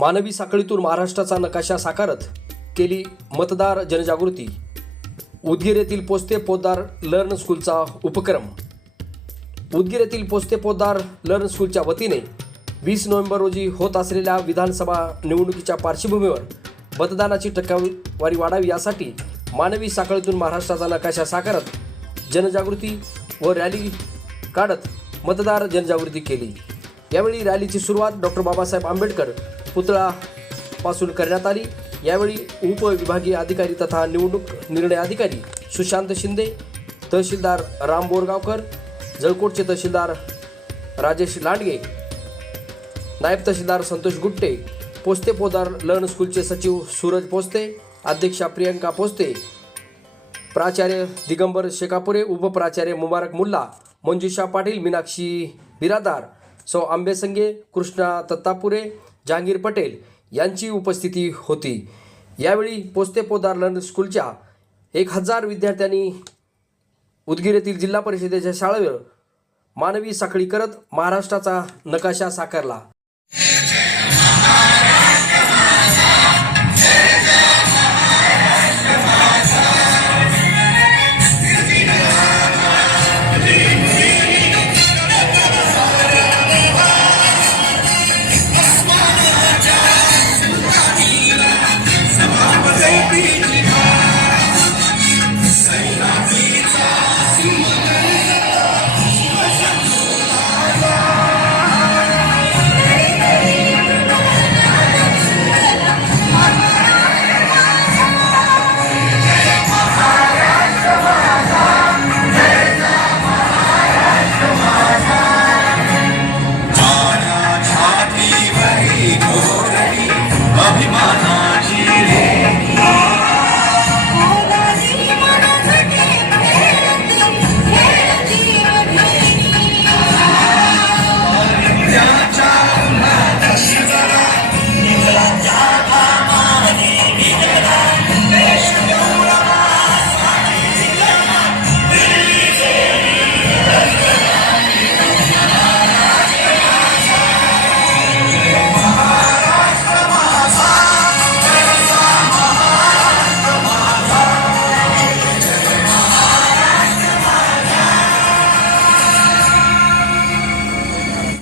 मानवी साखळीतून महाराष्ट्राचा नकाशा साकारत केली मतदार जनजागृती. उदगीर येथील पोस्ते पोद्दार लर्न स्कूलचा उपक्रम. उदगीर येथील पोस्ते पोद्दार लर्न स्कूलच्या वतीने वीस नोव्हेंबर रोजी होत असलेल्या विधानसभा निवडणुकीच्या पार्श्वभूमीवर मतदानाची टक्केवारी वाढावी यासाठी मानवी साखळीतून महाराष्ट्राचा नकाशा साकारत जनजागृती व रॅली काढत मतदार जनजागृती केली. यावेळी रॅलीची सुरुवात डॉक्टर बाबासाहेब आंबेडकर पुतळापासून करण्यात आली. यावेळी उपविभागीय अधिकारी तथा निवडणूक निर्णय अधिकारी सुशांत शिंदे तहसीलदार राम बोरगावकर जळकोटचे तहसीलदार राजेश लांडगे नायब तहसीलदार संतोष गुट्टे पोस्ते पोदार लर्न स्कूलचे सचिव सूरज पोस्ते अध्यक्षा प्रियंका पोस्ते प्राचार्य दिगंबर शेकापुरे उपप्राचार्य मुबारक मुल्ला मंजुषा पाटील मीनाक्षी बिरादार सौ आंबेसंगे कृष्णा तत्तापुरे जहांगीर पटेल यांची उपस्थिती होती. यावेळी पोस्ते पोदार लर्न स्कूलच्या एक हजार विद्यार्थ्यांनी उदगीर येथील जिल्हा परिषदेच्या शाळेवर मानवी साखळी करत महाराष्ट्राचा नकाशा साकारला. Come on.